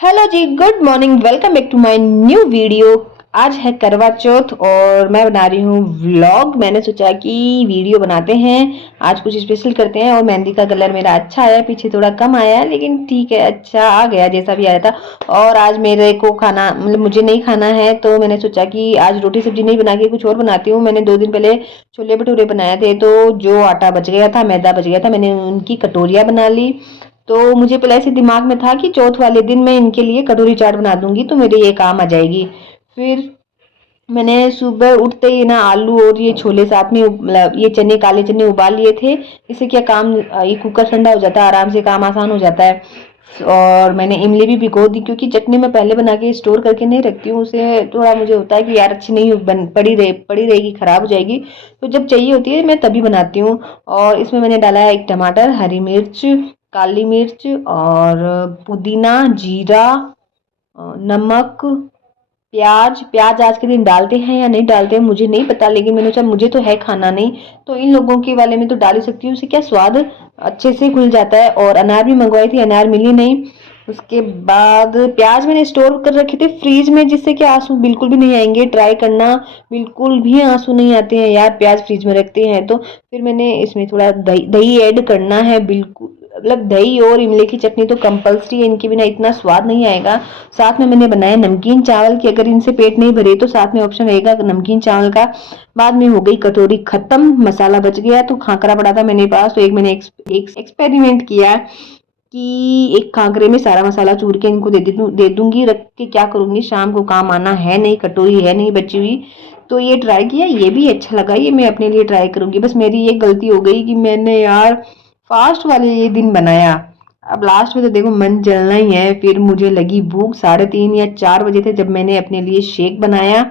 Hello जी, good morning. Welcome back to my new video. आज है करवा चौथ और मैं बना रही हूँ व्लॉग। मैंने सोचा कि वीडियो बनाते हैं, आज कुछ स्पेशल करते हैं। और मेहंदी का कलर मेरा अच्छा आया, पीछे थोड़ा कम आया लेकिन ठीक है, अच्छा आ गया जैसा भी आया था। और आज मेरे को खाना मतलब मुझे नहीं खाना है, तो मैंने सोचा कि आज रोटी सब्जी नहीं बना के कुछ और बनाती हूँ। मैंने 2 दिन पहले छोले भटूरे बनाए थे, तो जो आटा बच गया था, मैदा बच गया था, मैंने उनकी कटोरियाँ बना ली। तो मुझे पहले ऐसे दिमाग में था कि चौथ वाले दिन मैं इनके लिए कटोरी चाट बना दूंगी तो मेरे ये काम आ जाएगी। फिर मैंने सुबह उठते ही ना आलू और ये छोले साथ में मतलब ये चने, काले चने उबाल लिए थे। इससे क्या काम, ये कुकर ठंडा हो जाता है, आराम से काम आसान हो जाता है। और मैंने इमली भी भिगो दी, क्योंकि चटनी मैं पहले बना के स्टोर करके नहीं रखती हूँ। उसे थोड़ा मुझे होता है कि यार अच्छी नहीं बन पड़ी रहेगी, खराब हो जाएगी। तो जब चाहिए होती है मैं तभी बनाती हूँ। और इसमें मैंने डाला है 1 टमाटर, हरी मिर्च, काली मिर्च और पुदीना, जीरा, नमक, प्याज। प्याज आज के दिन डालते हैं या नहीं डालते हैं मुझे नहीं पता, लेकिन मैंने सोचा मुझे तो है खाना नहीं, तो इन लोगों के वाले में तो डाल ही सकती हूँ। उससे क्या स्वाद अच्छे से खुल जाता है। और अनार भी मंगवाई थी, अनार मिली नहीं। उसके बाद प्याज मैंने स्टोर कर रखे थे फ्रीज में, जिससे कि आंसू बिल्कुल भी नहीं आएंगे। ट्राई करना, बिल्कुल भी आंसू नहीं आते हैं यार प्याज फ्रीज में रखते हैं तो। फिर मैंने इसमें थोड़ा दही दही ऐड करना है, बिल्कुल मतलब दही और इमली की चटनी तो कंपलसरी है, इनके बिना इतना स्वाद नहीं आएगा। साथ में मैंने बनाया नमकीन चावल, कि अगर इनसे पेट नहीं भरे तो साथ में ऑप्शन रहेगा नमकीन चावल का। बाद में हो गई कटोरी खत्म, मसाला बच गया तो खाकरा पड़ा था मेरे पास, तो एक मैंने एक एक्सपेरिमेंट किया कि एक खाकरे में सारा मसाला चूर के इनको दे दूंगी। रख के क्या करूंगी, शाम को काम आना है नहीं, कटोरी है नहीं बची हुई। तो ये ट्राई किया, ये भी अच्छा लगा, ये मैं अपने लिए ट्राई करूंगी। बस मेरी ये गलती हो गई कि मैंने यार फास्ट वाले ये दिन बनाया। अब लास्ट में तो देखो मन जलना ही है। फिर मुझे लगी भूख, 3:30 या 4 बजे थे जब मैंने अपने लिए शेक बनाया।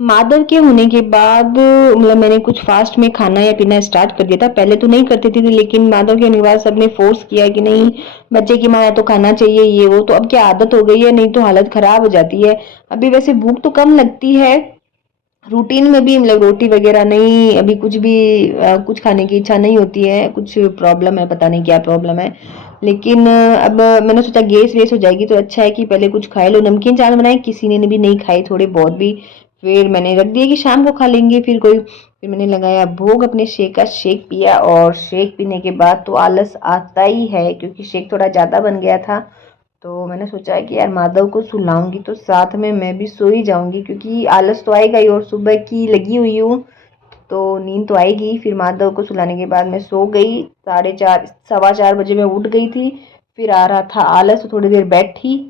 माधव के होने के बाद मतलब मैंने कुछ फास्ट में खाना या पीना स्टार्ट कर दिया था। पहले तो नहीं करती थी, लेकिन माधव के होने के बाद सबने फोर्स किया कि नहीं, बच्चे की माँ है तो खाना चाहिए ये वो। तो अब क्या आदत हो गई है, नहीं तो हालत खराब हो जाती है। अभी वैसे भूख तो कम लगती है, रूटीन में भी मतलब रोटी वगैरह नहीं, अभी कुछ भी कुछ खाने की इच्छा नहीं होती है। कुछ प्रॉब्लम है, पता नहीं क्या प्रॉब्लम है। लेकिन अब मैंने सोचा गैस वेस हो जाएगी तो अच्छा है कि पहले कुछ खाए लो। नमकीन चावल बनाए, किसी ने भी नहीं खाए, थोड़े बहुत भी। फिर मैंने रख दिया कि शाम को खा लेंगे फिर कोई। फिर मैंने लगाया भोग, अपने शेक का शेक पिया। और शेक पीने के बाद तो आलस आता ही है, क्योंकि शेक थोड़ा ज़्यादा बन गया था। तो मैंने सोचा है कि यार माधव को सुलाऊंगी तो साथ में मैं भी सो ही जाऊंगी, क्योंकि आलस तो आएगा ही और सुबह की लगी हुई हूँ तो नींद तो आएगी। फिर माधव को सुलाने के बाद मैं सो गई। 4:30 4:15 बजे मैं उठ गई थी। फिर आ रहा था आलस तो थोड़ी देर बैठी।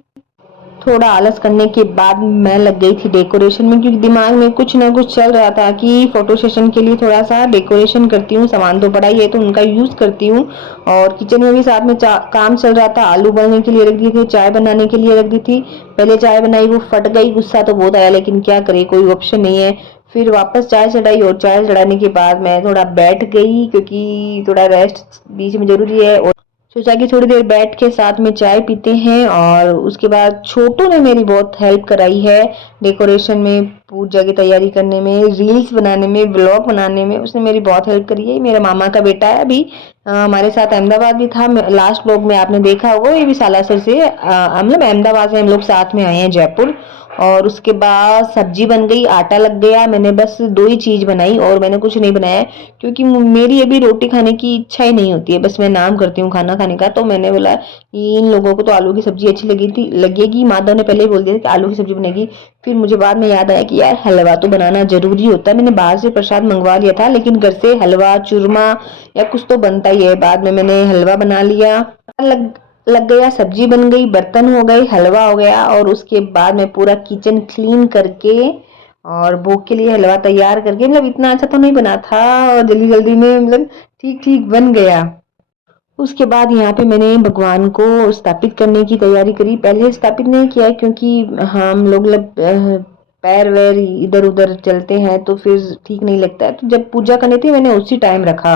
थोड़ा आलस करने के बाद मैं लग गई थी डेकोरेशन में, क्योंकि दिमाग में कुछ ना कुछ चल रहा था कि फोटो सेशन के लिए थोड़ा सा डेकोरेशन करती हूँ। सामान तो पड़ा ही है तो उनका यूज करती हूँ। और किचन में भी साथ में काम चल रहा था। आलू उबालने के लिए रख दी थी, चाय बनाने के लिए रख दी थी। पहले चाय बनाई, वो फट गई, गुस्सा तो बहुत आया, लेकिन क्या करे, कोई ऑप्शन नहीं है। फिर वापस चाय चढ़ाई, और चाय चढ़ाने के बाद मैं थोड़ा बैठ गई, क्योंकि थोड़ा रेस्ट बीच में जरूरी है। और सोचा कि थोड़ी देर बैठ के साथ में चाय पीते हैं। और उसके बाद छोटू ने मेरी बहुत हेल्प कराई है डेकोरेशन में, पूजा की तैयारी करने में, रील्स बनाने में, व्लॉग बनाने में। उसने मेरी बहुत हेल्प करी है। मेरा मामा का बेटा है, अभी हमारे साथ अहमदाबाद भी था। लास्ट व्लॉग में आपने देखा होगा, ये भी सालासर से मतलब अहमदाबाद से हम लोग साथ में आए हैं, जयपुर। और उसके बाद सब्जी बन गई, आटा लग गया। मैंने बस 2 ही चीज बनाई और मैंने कुछ नहीं बनाया, क्योंकि मेरी अभी रोटी खाने की इच्छा ही नहीं होती है, बस मैं नाम करती हूँ खाना खाने का। तो मैंने बोला कि इन लोगों को तो आलू की सब्जी अच्छी लगेगी। माधव ने पहले ही बोल दिया कि आलू की सब्जी बनेगी। फिर मुझे बाद में याद आया कि यार हलवा तो बनाना जरूरी होता है। मैंने बाहर से प्रसाद मंगवा लिया था, लेकिन घर से हलवा, चूरमा या कुछ तो बनता ही है। बाद में मैंने हलवा बना लिया। लग गया, सब्जी बन गई, बर्तन हो गए, हलवा हो गया। और उसके बाद मैं पूरा किचन क्लीन करके और भोग के लिए हलवा तैयार करके, मतलब इतना अच्छा तो नहीं बना था, और जल्दी जल्दी में मतलब ठीक ठीक बन गया। उसके बाद यहाँ पे मैंने भगवान को स्थापित करने की तैयारी करी। पहले स्थापित नहीं किया, क्योंकि हम लोग पैर वैर इधर उधर चलते हैं तो फिर ठीक नहीं लगता है। तो जब पूजा करनी थी मैंने उसी टाइम रखा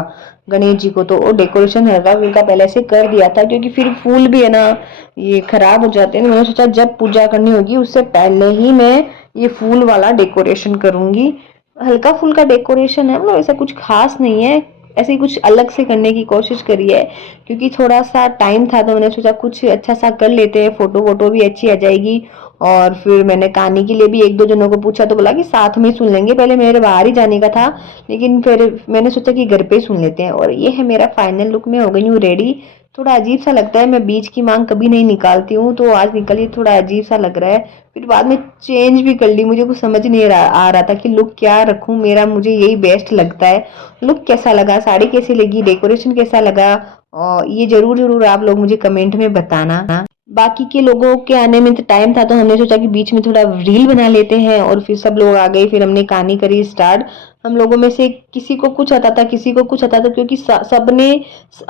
गणेश जी को। तो और डेकोरेशन हल्का फुल्का पहले से कर दिया था, क्योंकि फिर फूल भी है ना, ये खराब हो जाते हैं। मैंने सोचा जब पूजा करनी होगी उससे पहले ही मैं ये फूल वाला डेकोरेशन करूंगी। हल्का फुल्का डेकोरेशन है, मतलब ऐसा कुछ खास नहीं है। ऐसे ही कुछ अलग से करने की कोशिश करी है, क्योंकि थोड़ा सा टाइम था तो मैंने सोचा कुछ अच्छा सा कर लेते हैं, फोटो वोटो भी अच्छी आ जाएगी। और फिर मैंने कहानी के लिए भी एक दो जनों को पूछा तो बोला कि साथ में सुन लेंगे, पहले मेरे बाहर ही जाने का था, लेकिन फिर मैंने सोचा कि घर पे ही सुन लेते हैं। और ये है मेरा फाइनल लुक, मैं हो गई हूँ रेडी। थोड़ा अजीब सा लगता है, मैं बीच की मांग कभी नहीं निकालती हूँ, तो आज निकली, थोड़ा अजीब सा लग रहा है। फिर बाद में चेंज भी कर ली, मुझे कुछ समझ नहीं आ रहा था कि लुक क्या रखूं, मेरा मुझे यही बेस्ट लगता है। लुक कैसा लगा, साड़ी कैसी लगी, डेकोरेशन कैसा लगा, और ये जरूर जरूर आप लोग मुझे कमेंट में बताना। बाकी के लोगों के आने में तो टाइम था, तो हमने सोचा कि बीच में थोड़ा रील बना लेते हैं, और फिर सब लोग आ गए, फिर हमने कहानी करी स्टार्ट। हम लोगों में से किसी को कुछ आता था, किसी को कुछ आता था, क्योंकि सबने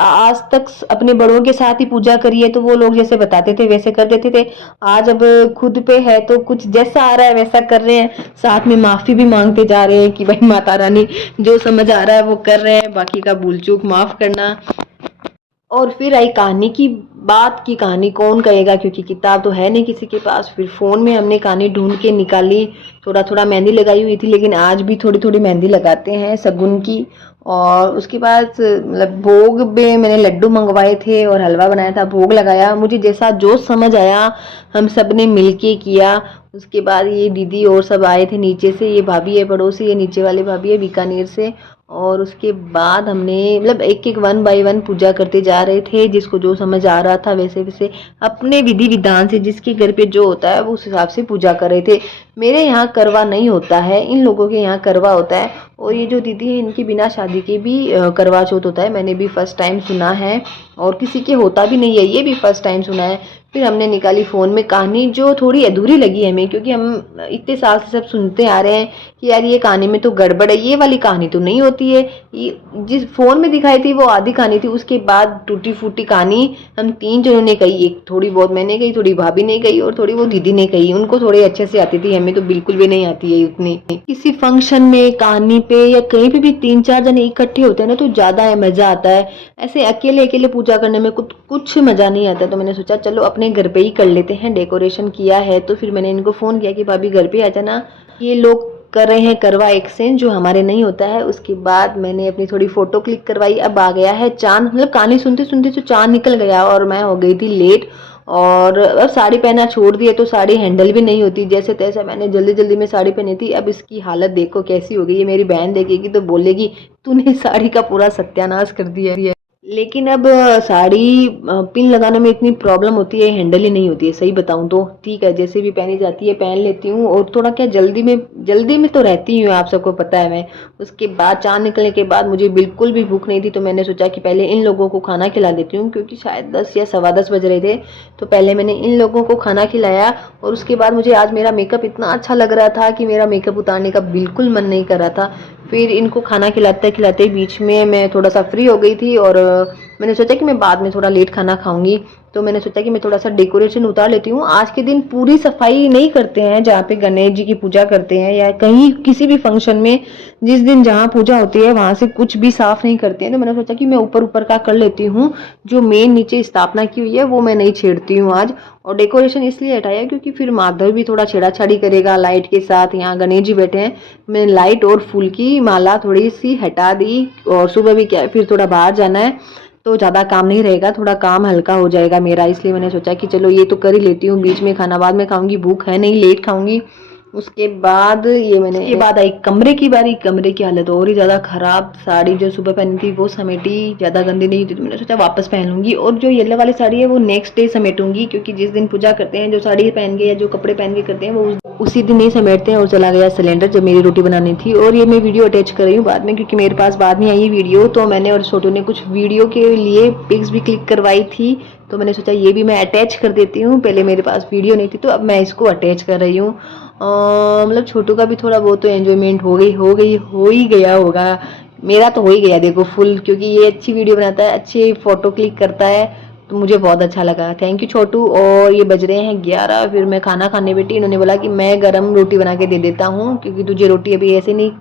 आज तक अपने बड़ों के साथ ही पूजा करी है, तो वो लोग जैसे बताते थे वैसे कर देते थे। आज अब खुद पे है तो कुछ जैसा आ रहा है वैसा कर रहे हैं, साथ में माफी भी मांगते जा रहे हैं कि भाई माता रानी जो समझ आ रहा है वो कर रहे हैं, बाकी का भूल चूक माफ करना। और फिर आई कहानी की बात, की कहानी कौन कहेगा, क्योंकि किताब तो है नहीं किसी के पास। फिर फोन में हमने कहानी ढूंढ के निकाली, थोड़ा थोड़ा मेहंदी लगाई हुई थी, लेकिन आज भी थोड़ी थोड़ी मेहंदी लगाते हैं सगुन की। और उसके बाद मतलब भोग में मैंने लड्डू मंगवाए थे और हलवा बनाया था, भोग लगाया, मुझे जैसा जो समझ आया हम सब ने मिलके किया। उसके बाद ये दीदी और सब आए थे नीचे से, ये भाभी है पड़ोसी, ये नीचे वाले भाभी है बीकानेर से। और उसके बाद हमने मतलब एक एक वन बाय वन पूजा करते जा रहे थे, जिसको जो समझ आ रहा था वैसे वैसे अपने विधि विधान से, जिसके घर पे जो होता है वो उस हिसाब से पूजा कर रहे थे। मेरे यहाँ करवा नहीं होता है, इन लोगों के यहाँ करवा होता है। और ये जो दीदी है इनकी बिना शादी के भी करवा चौथ होता है, मैंने भी फर्स्ट टाइम सुना है, और किसी के होता भी नहीं है, ये भी फर्स्ट टाइम सुना है। फिर हमने निकाली फ़ोन में कहानी, जो थोड़ी अधूरी लगी हमें, क्योंकि हम इतने साल से सब सुनते आ रहे हैं कि यार ये कहानी में तो गड़बड़ है, ये वाली कहानी तो नहीं होती है। ये जिस फ़ोन में दिखाई थी वो आधी कहानी थी, उसके बाद टूटी फूटी कहानी हम तीन जनों ने कही, एक थोड़ी बहुत मैंने कही, थोड़ी भाभी ने कही, और थोड़ी वो दीदी ने कही। उनको थोड़े अच्छे से आती थी, हमें तो बिल्कुल भी नहीं आती है उतनी। किसी फंक्शन में, कहानी पे या कहीं पे भी तीन चार जने इकट्ठे होते हैं ना, तो ज़्यादा मज़ा आता है। ऐसे अकेले अकेले पूजा करने में कुछ मज़ा नहीं आता। तो मैंने सोचा चलो अपने घर पे ही कर लेते हैं, डेकोरेशन किया है तो। फिर मैंने इनको फ़ोन किया कि भाभी घर पे आ जाना, ये लोग कर रहे हैं करवा एक्सचेंज, जो हमारे नहीं होता है। उसके बाद मैंने अपनी थोड़ी फ़ोटो क्लिक करवाई। अब आ गया है चाँद, मतलब कहानी सुनते सुनते तो चाँद निकल गया और मैं हो गई थी लेट। और अब साड़ी पहना छोड़ दिया तो साड़ी हैंडल भी नहीं होती, जैसे तैसे मैंने जल्दी जल्दी में साड़ी पहनी थी। अब इसकी हालत देखो कैसी हो गई है, मेरी बहन देखेगी तो बोलेगी तूने साड़ी का पूरा सत्यानाश कर दिया है। लेकिन अब साड़ी पिन लगाने में इतनी प्रॉब्लम होती है, हैंडल ही नहीं होती है, सही बताऊं तो। ठीक है, जैसे भी पहनी जाती है पहन लेती हूँ, और थोड़ा क्या जल्दी में तो रहती हूँ, आप सबको पता है मैं। उसके बाद चाँद निकलने के बाद मुझे बिल्कुल भी भूख नहीं थी, तो मैंने सोचा कि पहले इन लोगों को खाना खिला देती हूँ, क्योंकि शायद 10 या सवा 10 बज रहे थे। तो पहले मैंने इन लोगों को खाना खिलाया, और उसके बाद मुझे आज मेरा मेकअप इतना अच्छा लग रहा था कि मेरा मेकअप उतारने का बिल्कुल मन नहीं कर रहा था। फिर इनको खाना खिलाते खिलाते बीच में मैं थोड़ा सा फ्री हो गई थी, और मैंने सोचा कि मैं बाद में थोड़ा लेट खाना खाऊंगी, तो मैंने सोचा कि मैं थोड़ा सा डेकोरेशन उतार लेती हूँ। आज के दिन पूरी सफाई नहीं करते हैं, जहाँ पे गणेश जी की पूजा करते हैं या कहीं किसी भी फंक्शन में, जिस दिन जहाँ पूजा होती है वहां से कुछ भी साफ नहीं करते हैं। तो मैंने सोचा कि मैं ऊपर ऊपर का कर लेती हूँ, जो मेन नीचे स्थापना की हुई है वो मैं नहीं छेड़ती हूँ आज। और डेकोरेशन इसलिए हटाया क्योंकि फिर माधव भी थोड़ा छेड़ाछाड़ी करेगा लाइट के साथ, यहाँ गणेश जी बैठे हैं। मैंने लाइट और फूल की माला थोड़ी सी हटा दी, और सुबह भी क्या फिर थोड़ा बाहर जाना है, तो ज़्यादा काम नहीं रहेगा, थोड़ा काम हल्का हो जाएगा मेरा, इसलिए मैंने सोचा कि चलो ये तो कर ही लेती हूँ। बीच में खाना बाद में खाऊंगी, भूख है नहीं, लेट खाऊंगी। उसके बाद ये मैंने, ये बात आई कमरे की बारी। कमरे की हालत और ही ज़्यादा ख़राब, साड़ी जो सुबह पहनी थी वो समेटी, ज़्यादा गंदी नहीं थी, तो मैंने सोचा वापस पहन लूँगी। और जो येलो वाली साड़ी है वो नेक्स्ट डे समेटूंगी, क्योंकि जिस दिन पूजा करते हैं जो साड़ी पहन के या जो कपड़े पहन के करते हैं वो उसी दिन नहीं समेटते हैं। और चला गया सिलेंडर जब मेरी रोटी बनानी थी। और ये मैं वीडियो अटैच कर रही हूँ बाद में, क्योंकि मेरे पास बाद में आई वीडियो, तो मैंने और छोटू ने कुछ वीडियो के लिए पिक्स भी क्लिक करवाई थी, तो मैंने सोचा ये भी मैं अटैच कर देती हूँ। पहले मेरे पास वीडियो नहीं थी तो अब मैं इसको अटैच कर रही हूँ। मतलब छोटू का भी थोड़ा बहुत तो एंजॉयमेंट हो ही गया होगा, मेरा तो हो ही गया देखो फुल, क्योंकि ये अच्छी वीडियो बनाता है, अच्छी फोटो क्लिक करता है, तो मुझे बहुत अच्छा लगा, थैंक यू छोटू। और ये बज रहे हैं 11, फिर मैं खाना खाने बैठी। इन्होंने बोला कि मैं गरम रोटी बना के दे देता हूँ, क्योंकि तुझे रोटी अभी ऐसे नहीं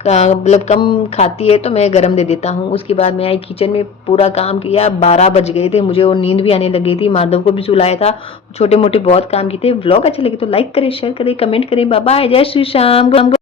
मतलब कम खाती है, तो मैं गरम दे देता हूँ। उसके बाद मैं आई किचन में, पूरा काम किया, 12 बज गए थे मुझे, और नींद भी आने लग गई थी। माधव को भी सुलाया था, छोटे मोटे बहुत काम किए थे। व्लॉग अच्छे लगे तो लाइक करें, शेयर करें, कमेंट करें। बाय बाय, जय श्री श्याम।